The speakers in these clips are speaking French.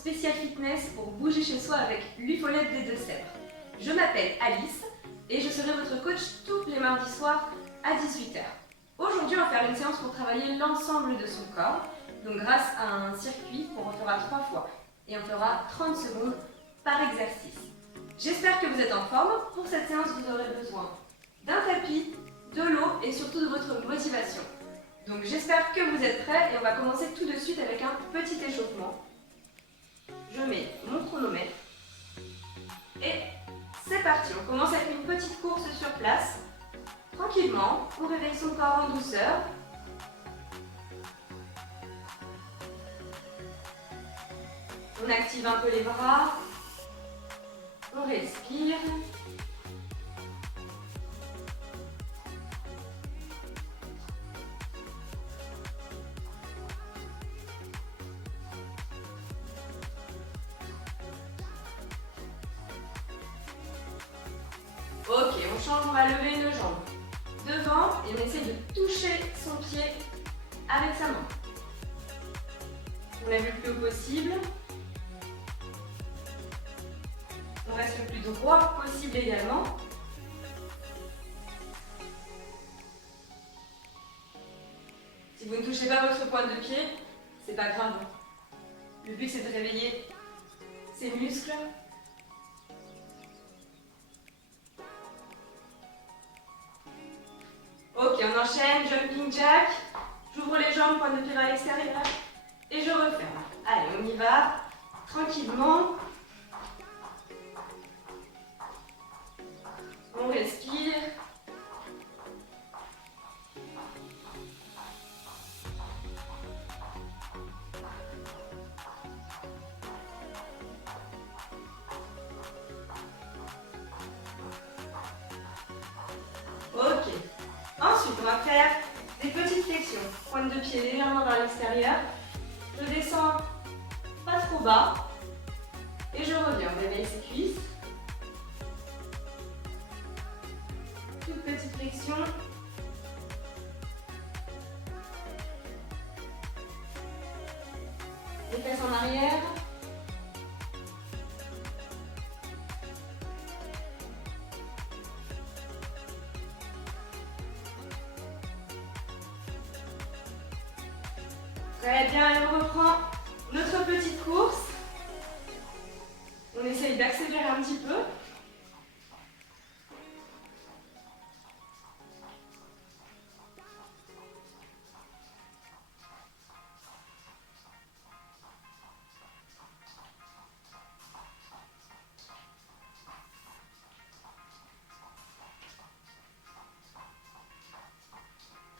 spécial fitness pour bouger chez soi avec l'UFOLET des Deux-Sèvres. Je m'appelle Alice et je serai votre coach tous les mardis soirs à 18 h. Aujourd'hui, on va faire une séance pour travailler l'ensemble de son corps. Donc grâce à un circuit qu'on fera 3 fois et on fera 30 secondes par exercice. J'espère que vous êtes en forme. Pour cette séance, vous aurez besoin d'un tapis, de l'eau et surtout de votre motivation. Donc j'espère que vous êtes prêts et on va commencer tout de suite avec un petit échauffement. Je mets mon chronomètre et c'est parti. On commence avec une petite course sur place. Tranquillement, on réveille son corps en douceur. On active un peu les bras. On respire. Ok, on change, on va lever une jambe devant et on essaie de toucher son pied avec sa main. On lève le plus haut possible. On reste le plus droit possible également. Si vous ne touchez pas votre pointe de pied, c'est pas grave. Le but c'est de réveiller ses muscles. Ok, on enchaîne, jumping jack. J'ouvre les jambes, pointe de pied vers l'extérieur et je referme. Allez, on y va, tranquillement. On respire. Ok. Ensuite, on va faire des petites flexions. Pointe de pied légèrement vers l'extérieur. Je descends pas trop bas. Et je reviens. On réveille ses cuisses. Toute petite flexion. Les fesses en arrière. Très bien, et on reprend notre petite course. On essaye d'accélérer un petit peu.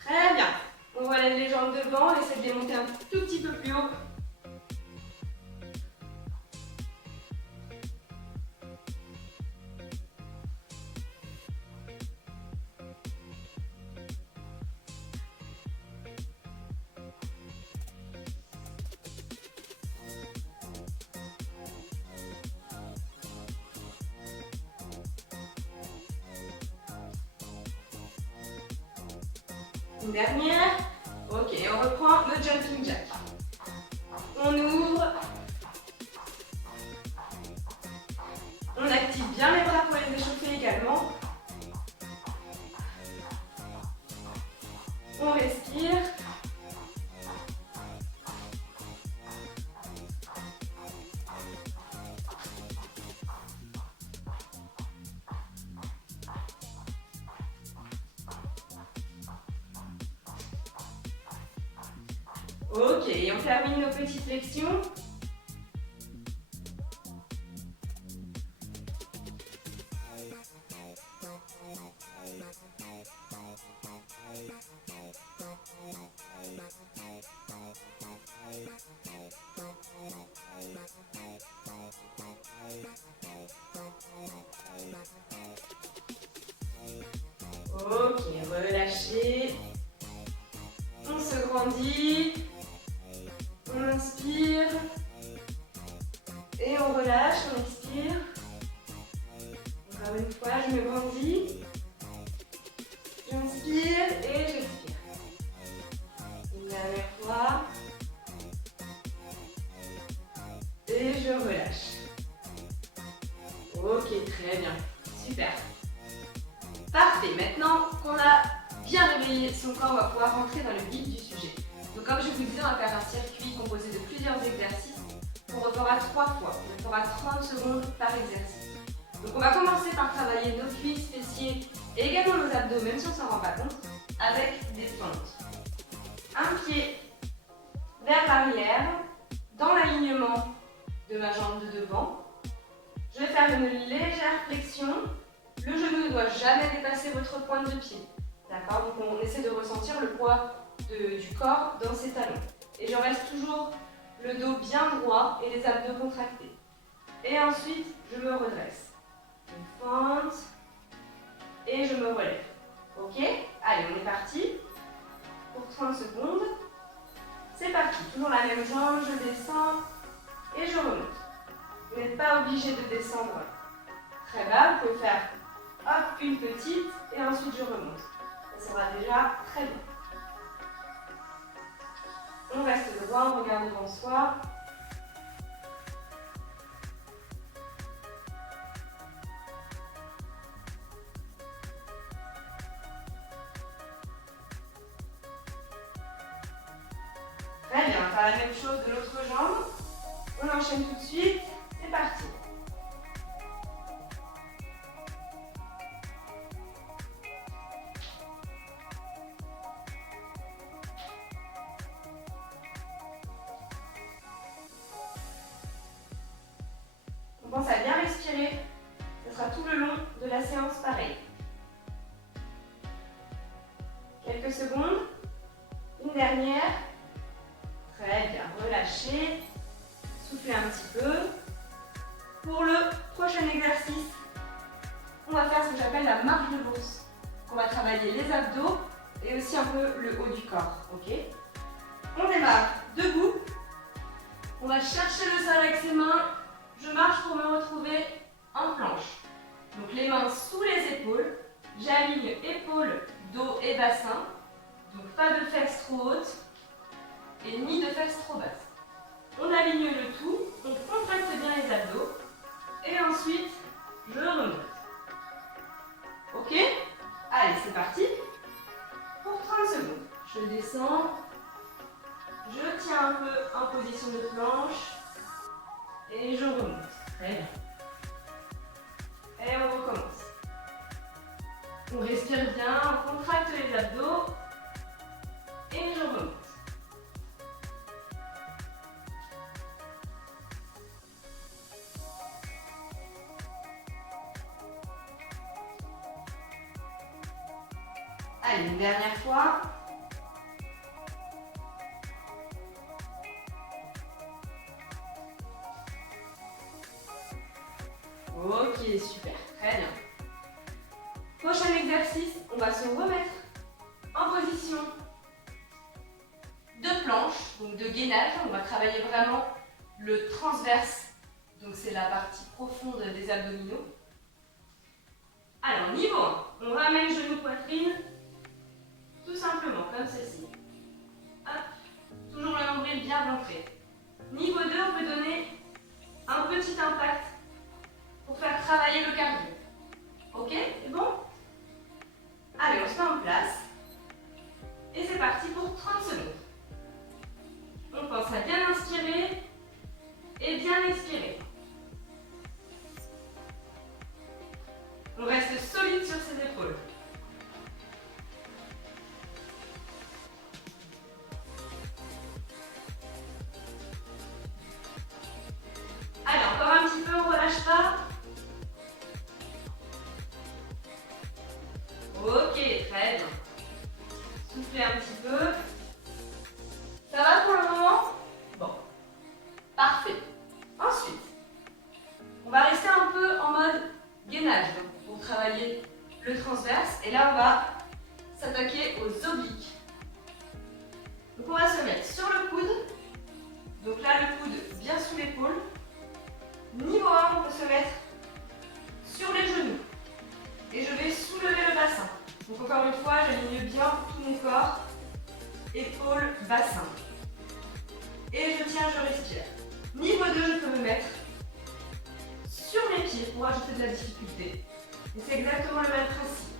Très bien. On relève les jambes devant, on essaie de les monter un tout petit peu plus haut. Une dernière. Ok, on reprend le jumping jack. On ouvre. On active bien les bras pour les échauffer également. On respire. Ok, et on termine nos petites flexions. Ok, relâchez. On se grandit. On inspire. Et on relâche, on expire. Encore une fois, je me grandis. J'inspire et j'expire. Une dernière fois. Et et je relâche. Ok, très bien. Super. Parfait. Maintenant qu'on a bien réveillé son corps, on va pouvoir rentrer dans le vif du sujet. Donc comme je vous disais, on va faire un circuit composé de plusieurs exercices qu'on refera 3 fois. On fera 30 secondes par exercice. Donc on va commencer par travailler nos cuisses, fessiers et également nos abdos, même si on ne s'en rend pas compte, avec des fentes. Un pied vers l'arrière, dans l'alignement de ma jambe de devant. Je vais faire une légère flexion. Le genou ne doit jamais dépasser votre pointe de pied. D'accord? Donc on essaie de ressentir le poids du corps dans ses talons. Et je reste toujours le dos bien droit et les abdos contractés. Et ensuite, je me redresse. Une fente. Et je me relève. Ok? Allez, on est parti. Pour 30 secondes. C'est parti. Toujours la même jambe, je descends et je remonte. Vous n'êtes pas obligé de descendre très bas. Vous pouvez faire hop, une petite et ensuite je remonte. Ça sera déjà très bien. On reste droit, on regarde devant soi. Très bien, on va faire la même chose de l'autre jambe. On enchaîne tout de suite. C'est parti. On pense à bien respirer. Ce sera tout le long de la séance pareil. Quelques secondes. Une dernière. Très bien. Relâchez. Soufflez un petit peu. Pour le prochain exercice, on va faire ce que j'appelle la marche de bourse. On va travailler les abdos et aussi un peu le haut du corps. Ok? On démarre debout. On va chercher le sol avec ses mains. Je marche pour me retrouver en planche. Donc les mains sous les épaules. J'aligne épaules, dos et bassin. Donc pas de fesses trop hautes et ni de fesses trop basses. On aligne le tout, on contracte bien les abdos et ensuite je remonte. Ok? Allez, c'est parti. Pour 30 secondes, je descends, je tiens un peu en position de planche et je remonte. Très bien. Et on recommence. On respire bien, on contracte les abdos et je remonte. Allez, une dernière fois. Ok, super, très bien. Prochain exercice, on va se remettre en position de planche, donc de gainage. On va travailler vraiment le transverse, donc c'est la partie profonde des abdominaux. Alors, niveau 1, on ramène genou poitrine, tout simplement, comme ceci. Hop, toujours le nombril bien rentré. Niveau 2, on peut donner un petit impact pour faire travailler le cardio. Ok, c'est bon? Allez, on se met en place. Et c'est parti pour 30 secondes. On pense à bien inspirer et bien expirer. On reste solide sur ses épaules. Allez, encore un petit peu, on ne relâche pas. Ok, très bien. Soufflez un petit peu. Ça va pour le moment? Bon. Parfait. Ensuite, on va rester un peu en mode gainage pour travailler le transverse. Et là, on va s'attaquer aux obliques. Donc, on va se mettre sur le coude. Donc là, le coude bien sous l'épaule. Niveau 1, on peut se mettre sur les genoux. Et je vais soulever le bassin. Donc encore une fois, j'aligne bien tout mon corps. Épaules, bassin. Et je tiens, je respire. Niveau 2, je peux me mettre Et c'est exactement le même principe.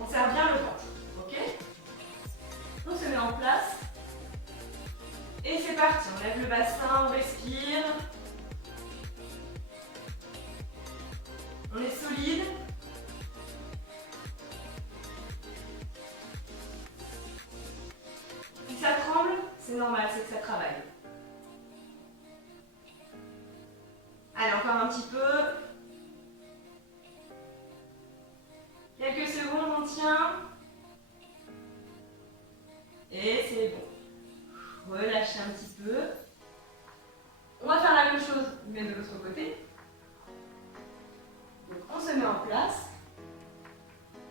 On serre bien le ventre, ok? On se met en place. Et c'est parti, on lève le bassin, on respire. On est solide. Si ça tremble, c'est normal, c'est que ça travaille. Allez, encore un petit peu. Quelques secondes, on tient. Et c'est bon. Relâchez un petit peu. On va faire la même chose, mais de l'autre côté. Donc, on se met en place.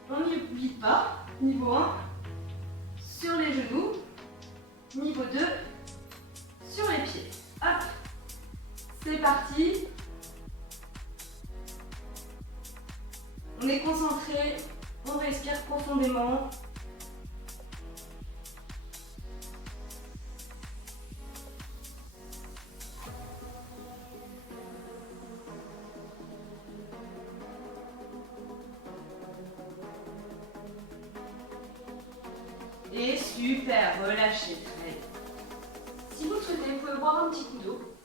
On n'oublie pas. Niveau 1, sur les genoux. Niveau 2, sur les pieds. Hop. C'est parti. On est concentré. On respire profondément. Et super, relâchez, très bien. Si vous le souhaitez, vous pouvez boire un petit coup d'eau.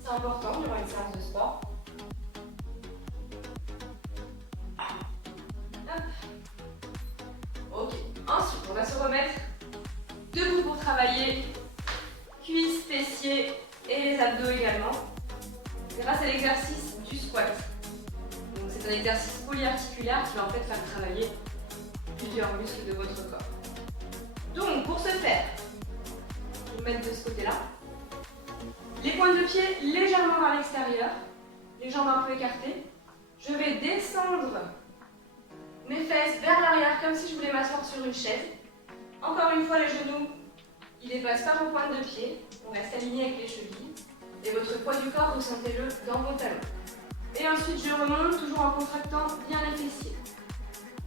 C'est important durant une séance de sport. Hop. Ok, ensuite on va se remettre debout pour travailler cuisses, fessiers et les abdos également, grâce à l'exercice du squat. Donc c'est un exercice polyarticulaire qui va en fait faire travailler plusieurs muscles de votre corps. Donc pour ce faire, je vais vous mettre de ce côté-là. Les pointes de pied légèrement vers l'extérieur, les jambes un peu écartées. Je vais descendre mes fesses vers l'arrière comme si je voulais m'asseoir sur une chaise. Encore une fois, les genoux, ils dépassent pas vos pointes de pied. On reste aligné avec les chevilles. Et votre poids du corps, ressentez-le dans vos talons. Et ensuite, je remonte toujours en contractant bien les fessiers.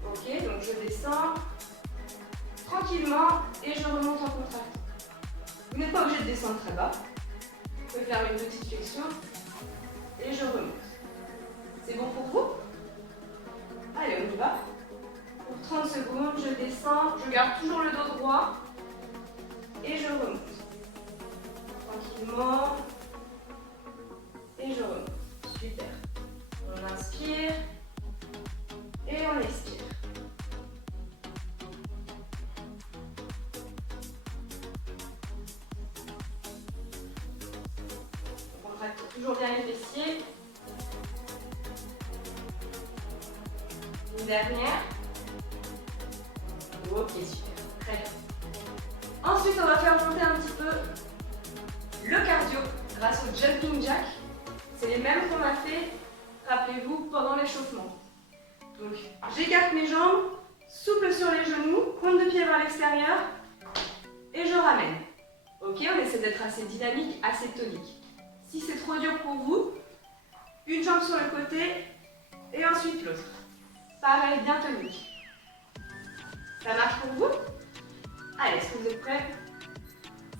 Ok, donc je descends tranquillement et je remonte en contractant. Vous n'êtes pas obligé de descendre très bas. Vous pouvez faire une petite flexion et je remonte. C'est bon pour vous? Allez, on y va. Pour 30 secondes, je descends, je garde toujours le dos droit et je remonte. Tranquillement. Et je remonte. Super. On inspire et on expire. On contracte toujours bien les fessiers. Une dernière. Ok, super. Très bien. Ensuite, on va faire monter un petit peu le cardio grâce au jumping jack. C'est les mêmes qu'on a fait, rappelez-vous, pendant l'échauffement. Donc, j'écarte mes jambes, souple sur les genoux, pointe de pied vers l'extérieur et je ramène. Ok, on essaie d'être assez dynamique, assez tonique. Si c'est trop dur pour vous, une jambe sur le côté et ensuite l'autre. Pareil, bien tonique. Ça marche pour vous? Allez, est-ce que vous êtes prêts?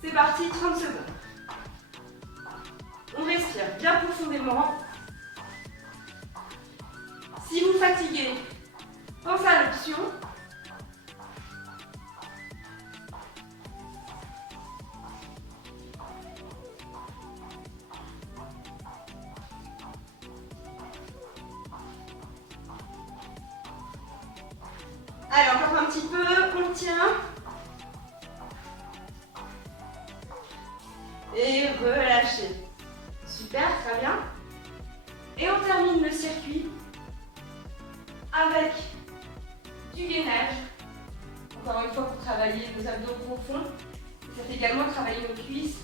C'est parti, 30 secondes. On respire bien profondément. Si vous fatiguez, pensez à l'option. Allez, encore un petit peu, on tient. Et relâchez. Super, très bien. Et on termine le circuit avec du gainage. Encore une fois, pour travailler nos abdos profonds. Ça fait également travailler nos cuisses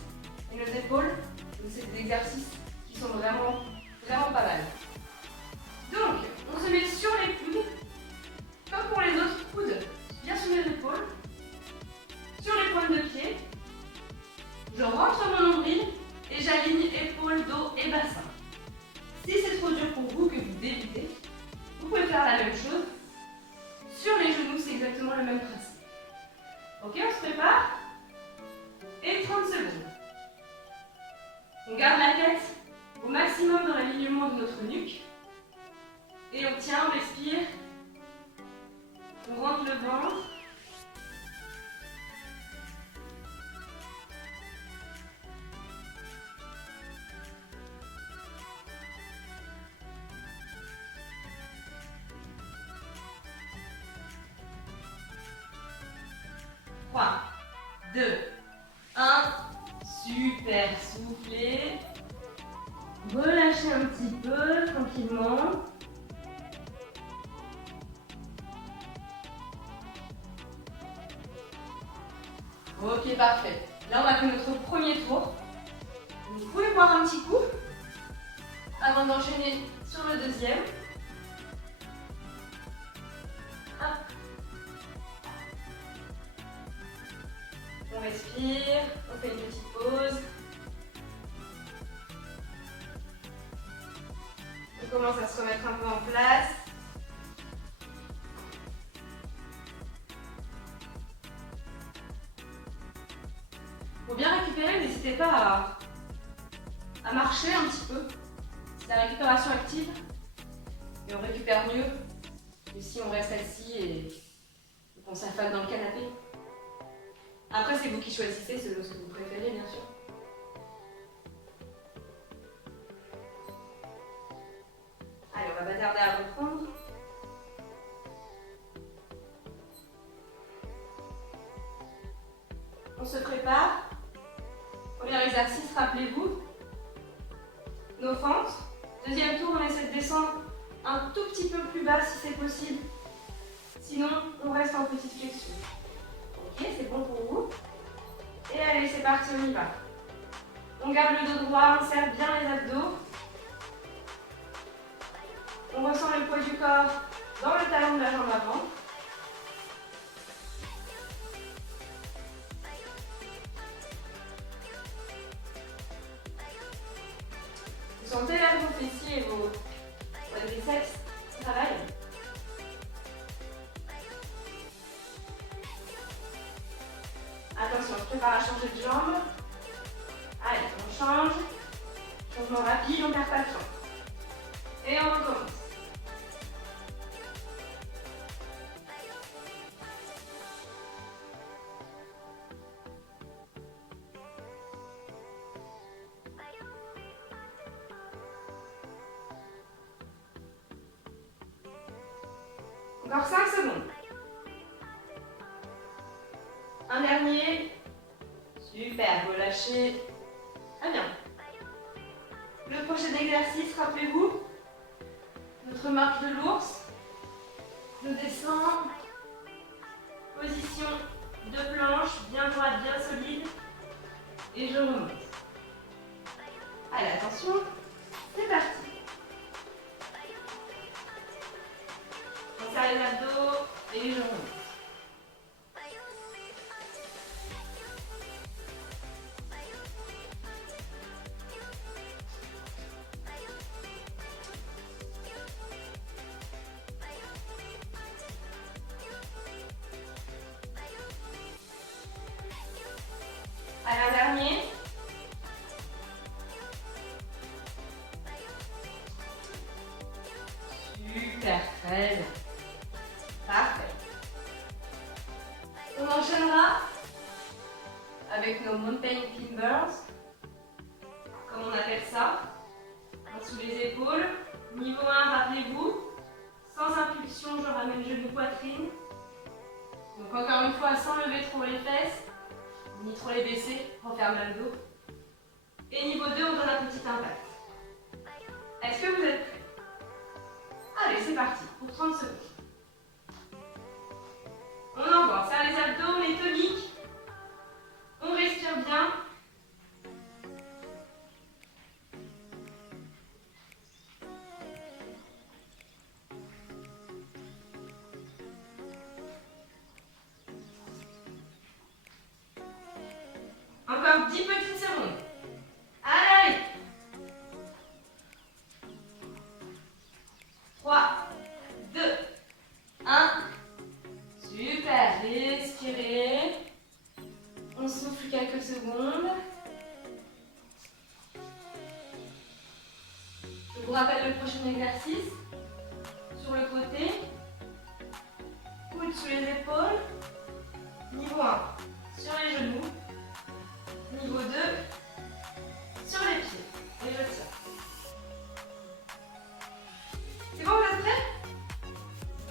et nos épaules. Donc c'est des exercices qui sont vraiment pas mal. Donc, on se met sur les coudes. Comme pour les autres, coudes bien sur les épaules. Sur les pointes de pied. Je rentre mon nombril et j'aligne épaules, dos et bassin. Si c'est trop dur pour vous, que vous débutez, vous pouvez faire la même chose. Sur les genoux, c'est exactement le même principe. Ok, on se prépare. Et 30 secondes. On garde la tête au maximum dans l'alignement de notre nuque. Et on tient, on respire. On rentre le ventre. Trois, 2, 1. Super, soufflez. Relâchez un petit peu, tranquillement. Ok, parfait. Là, on a fait notre premier tour. Vous pouvez boire un petit coup avant d'enchaîner sur le deuxième. Hop. On respire, on fait une petite pause. On commence à se remettre un peu en place. Pour bien récupérer, n'hésitez pas à marcher un petit peu. C'est la récupération active et on récupère mieux que si on reste assis et qu'on s'affale dans le canapé. Après, c'est vous qui choisissez selon ce que vous préférez, bien sûr. Allez, on va pas tarder à reprendre. On se prépare. Premier exercice, rappelez-vous. Nos fentes. Deuxième tour, on essaie de descendre un tout petit peu plus bas si c'est possible. Sinon, on reste en petite flexion. Ok, c'est bon pour vous. Et allez, c'est parti, on y va. On garde le dos droit, on serre bien les abdos. On ressent le poids du corps dans le talon de la jambe avant. Vous sentez là vos fessiers et vos biceps qui travaillent. Attention, je prépare à changer de jambe. Allez, on change. Changement rapide, on ne perd pas de temps. Et on recommence. Encore 5 secondes. Un dernier. Super, relâchez. Très bien. Le prochain exercice, rappelez-vous, notre marche de l'ours. Je descends. Position de planche, bien droite, bien solide. Et je remonte. Allez, attention. C'est parti. On serre les abdos et je remonte. Allez, un dernier. Super, très bien. Parfait. On enchaînera avec nos mountain climbers, comme on appelle ça. Sous les épaules. Niveau 1, rappelez-vous, sans impulsion, je ramène genou poitrine. Donc encore une fois, sans lever trop les fesses, ni trop les baisser, referme le dos. Et niveau 2, on donne un petit impact. Est-ce que vous êtes prêts? Allez, c'est parti, pour 30 secondes. On envoie, on serre les abdos, on est tonique. On respire bien. Encore 10 petites secondes. Allez, allez. 3, 2, 1. Super, respirez. On souffle quelques secondes. Je vous rappelle le prochain exercice. sur le côté. Coude sous les épaules. Niveau 1, sur les genoux. Niveau 2, sur les pieds. Et je tire. C'est bon, vous êtes prêts?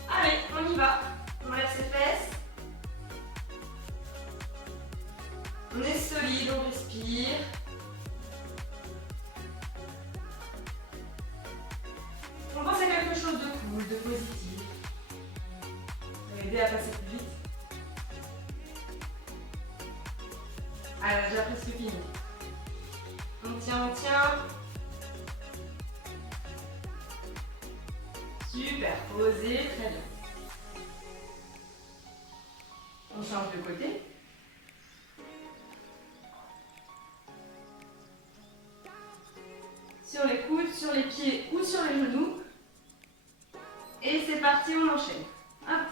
Allez, on y va. On lève ses fesses. On est solide, on respire. On pense à quelque chose de cool, de positif. Ça va aider à passer plus vite. Allez, on a déjà presque fini. On tient, on tient. Super, posé, très bien. On change de côté. Sur les coudes, sur les pieds ou sur les genoux. Et c'est parti, on enchaîne. Hop,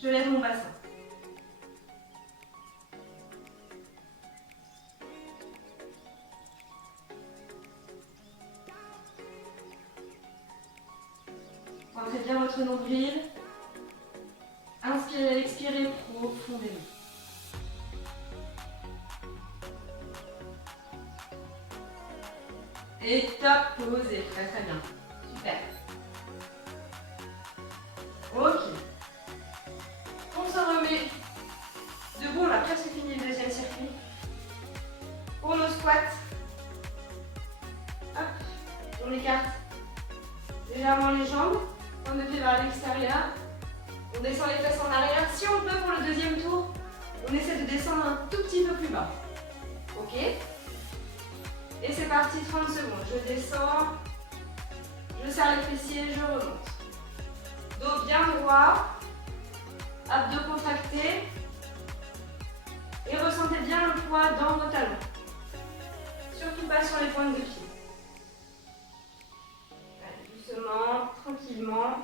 je lève mon bassin. Rentrez bien votre nombril. Inspirez, expirez profondément. Et top, posé, très très bien. Super. Ok. On se remet debout, on a presque fini le deuxième circuit. Pour nos squats, hop, on écarte légèrement les jambes, on le pied vers l'extérieur. On descend les fesses en arrière. Si on peut pour le deuxième tour, on essaie de descendre un tout petit peu plus bas. Ok? Et c'est parti, 30 secondes. Je descends, je serre les fessiers, je remonte. Dos bien droit, abdos contractés. Et ressentez bien le poids dans vos talons. Surtout pas sur les pointes de pied. Allez, doucement, tranquillement.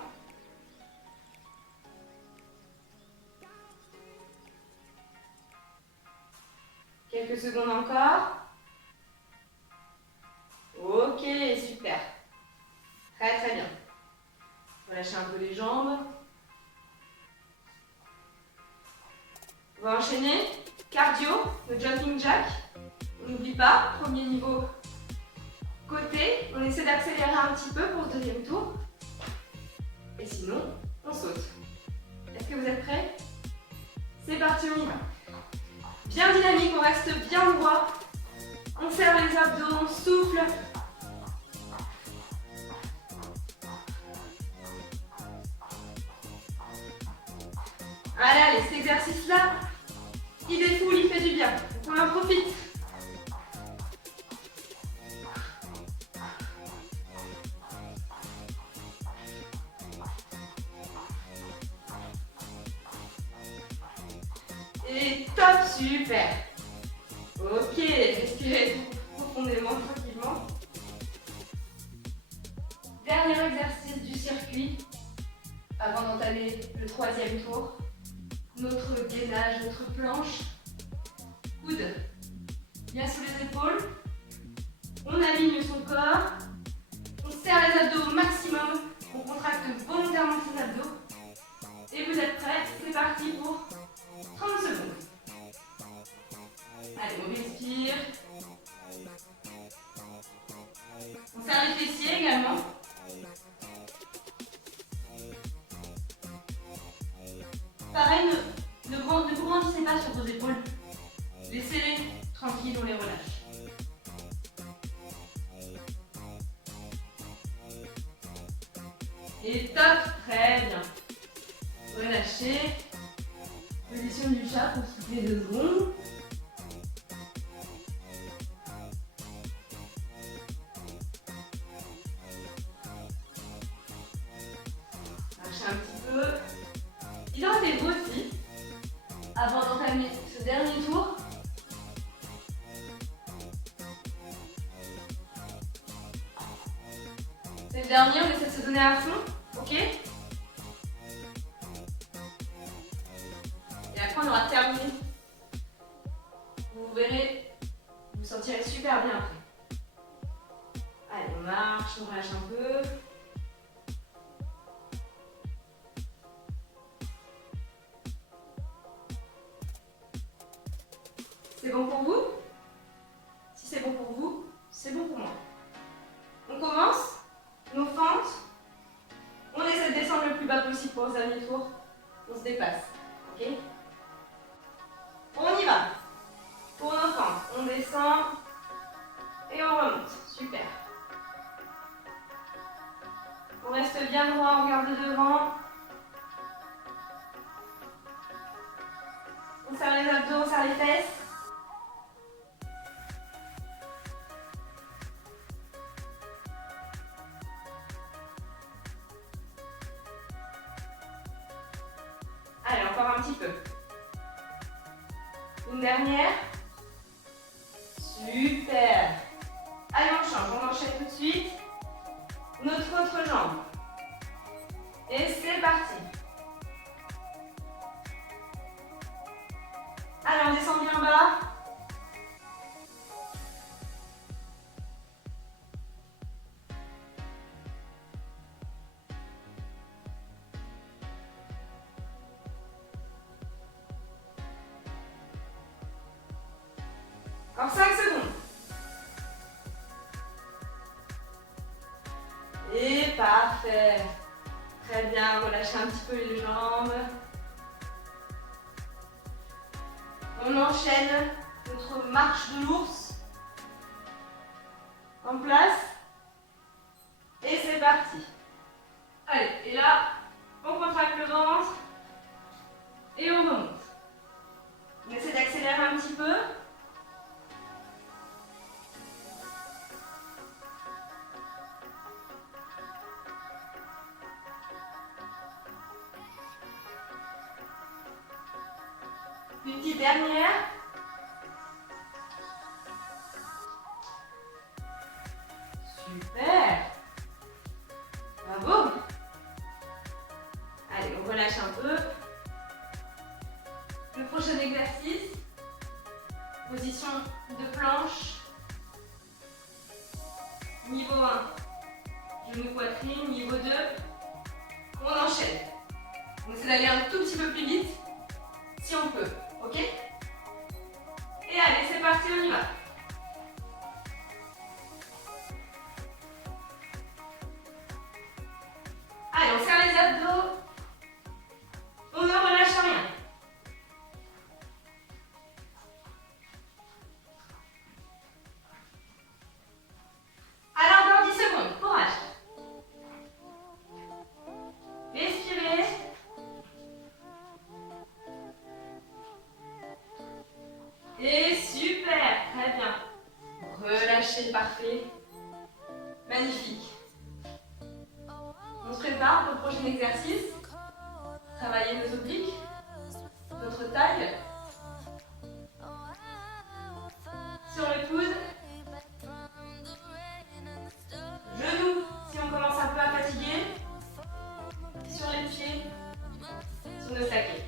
Quelques secondes encore. Ok, super. Très très bien. Relâchez un peu les jambes. On va enchaîner. Cardio, le jumping jack. On n'oublie pas, premier niveau côté. On essaie d'accélérer un petit peu pour ce deuxième tour. Et sinon, on saute. Est-ce que vous êtes prêts? C'est parti, on y va. Bien dynamique, on reste bien droit. On serre les abdos, on souffle. Allez, cet exercice-là, il défoule, il fait du bien. Donc on en profite. Et top, super. Ok, respirez profondément, tranquillement. Dernier exercice du circuit avant d'entamer le troisième tour. Notre gainage, notre planche. Coude bien sous les épaules. On aligne son corps. On serre les abdos au maximum. On contracte volontairement ses abdos. Et vous êtes prêts? C'est parti pour 30 secondes. Allez, on respire. On serre les fessiers également. Pareil, ne vous grandissez pas sur vos épaules. Laissez-les tranquilles, on les relâche. Et top, très bien. Relâchez. Position du chat pour souffler 2 secondes. Lâchez un petit peu. Hydratez-vous aussi avant d'entamer ce dernier tour. C'est le dernier, on essaie de se donner à fond, ok? Et après on aura terminé. Vous verrez, vous vous sentirez super bien après. Allez, on marche, on relâche un peu. C'est bon pour vous? Si c'est bon pour vous, c'est bon pour moi. On commence, nos fentes, on essaie de descendre le plus bas possible pour le dernier tour. On se dépasse, ok? On y va. Pour nos fentes, on descend et on remonte. Super. On reste bien droit, on regarde devant. On serre les abdos, on serre les fesses. Allez, encore un petit peu. Une dernière. Super. Allez, on change, on enchaîne tout de suite. Notre autre jambe. Et c'est parti. Allez, on descend bien bas. Encore 5 secondes. Et parfait. Très bien, relâchez un petit peu les jambes. On enchaîne notre marche de l'ours. En place. Et c'est parti. Allez, et là, on contracte le ventre. Et on remonte. On essaie d'accélérer un petit peu. Une petite dernière. Super. Bravo. Allez, on relâche un peu. Le prochain exercice, position de planche. Niveau 1, genou poitrine. Niveau 2, on enchaîne. On essaie d'aller un tout petit peu plus vite, si on peut. Ok? Et allez, c'est parti, on y va. Allez, on serre les abdos. On ne relâche rien. Alors, dans 10 secondes, courage. Respirez. Et super, très bien. Relâchez, parfait. Magnifique. On se prépare pour le prochain exercice. Travailler nos obliques, notre taille. Sur le coude. Genoux, si on commence un peu à fatiguer. Sur les pieds, sur nos taquets.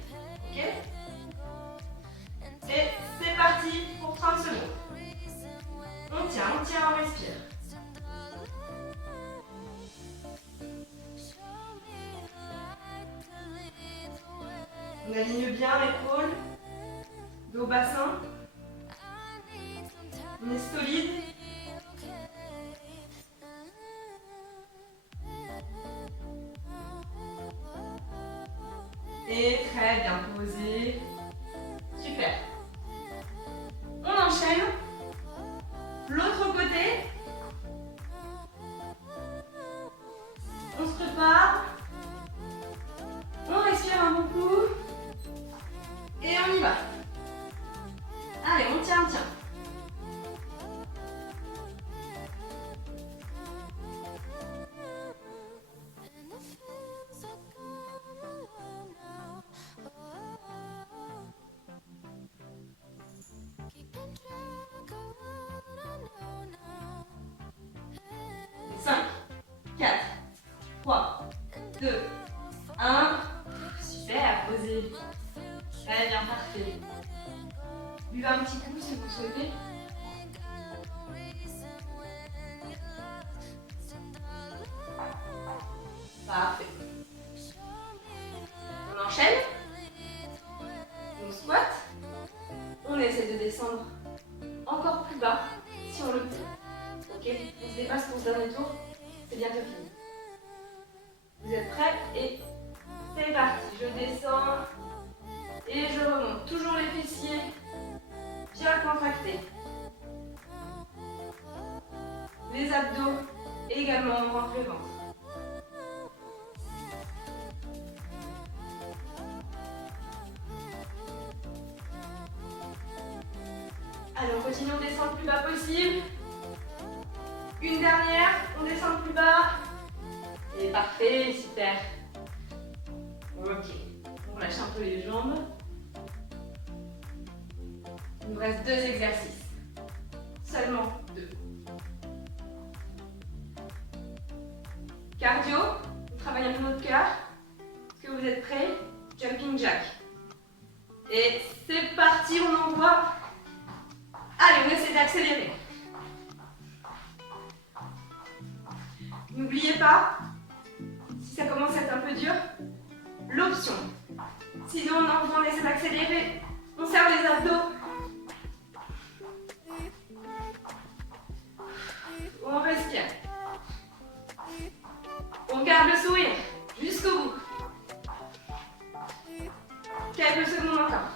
Ok? Et c'est parti pour 30 secondes. On tient, on respire. On aligne bien l'épaule, dos bassin. On est solide. Et très bien posé. Super. On enchaîne. L'autre côté. On se prépare. On respire un bon coup. Et on y va. Allez, on tient, on tient. Cinq, 4, 3, 2, 1. Super, posé. Très bien, parfait. Buvez un petit coup si vous souhaitez. Parfait. On enchaîne. On squatte. On essaie de descendre tour, c'est bientôt fini. Vous êtes prêts? Et c'est parti. Je descends et je remonte. Toujours les fessiers bien contractés. Les abdos également, on rentre le ventre. Allez, on continue, on descend le plus bas possible. Une dernière, on descend le plus bas. Et parfait, super. Ok, on lâche un peu les jambes. Il nous reste 2 exercices. Seulement 2. Cardio, on travaille un peu notre cœur. Est-ce que vous êtes prêts? Jumping jack. Et c'est parti, on envoie. Allez, on essaie d'accélérer. N'oubliez pas, si ça commence à être un peu dur, l'option. Sinon, on essaie d'accélérer. On serre les abdos. On respire. On garde le sourire jusqu'au bout. Quelques secondes encore.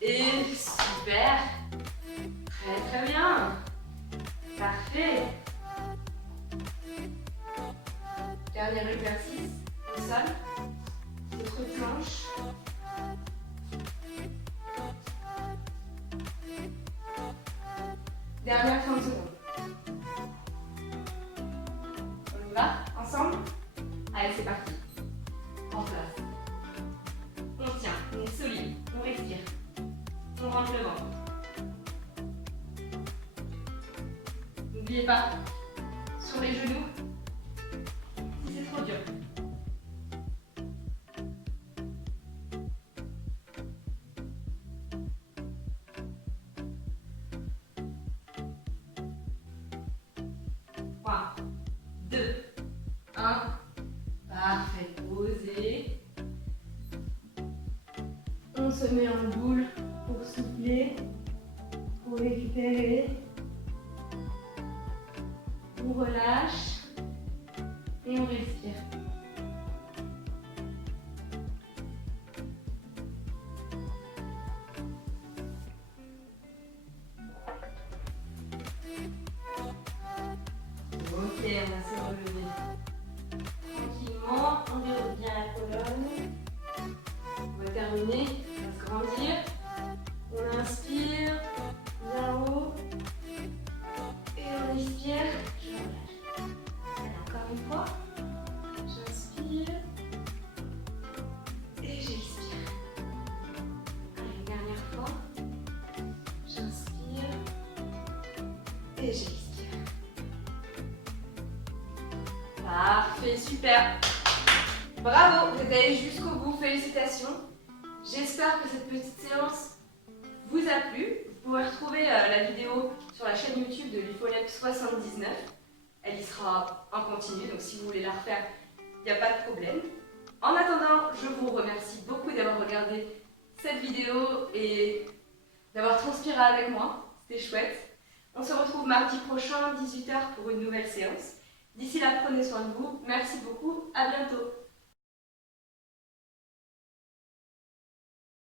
Et super. Très très bien. Parfait. Dernier exercice au sol. Votre planche. Dernière 30 secondes. On y va ensemble? Allez, c'est parti. En place. On tient, on est solide, on respire. On rentre le ventre. N'oubliez pas, sur les genoux, si c'est trop dur. Trois, 2, 1. Parfait, posez. On se met en boule pour souffler, pour récupérer. On relâche et on respire. Ok, on va se relever. Tranquillement, on déroule bien la colonne. On va terminer, on va se grandir. On inspire, bien haut. Et on expire. Je relâche. Allez, encore une fois. J'inspire. Et j'expire. Allez, une dernière fois. J'inspire. Et j'expire. Parfait, super. Bravo, vous êtes allé jusqu'au bout, félicitations. J'espère que cette petite séance vous a plu. Vous pourrez retrouver la vidéo sur la chaîne YouTube de l'IFOLEP79. Elle y sera en continu, donc si vous voulez la refaire, il n'y a pas de problème. En attendant, je vous remercie beaucoup d'avoir regardé cette vidéo et d'avoir transpiré avec moi. C'était chouette. On se retrouve mardi prochain, 18 h, pour une nouvelle séance. D'ici là, prenez soin de vous. Merci beaucoup. À bientôt.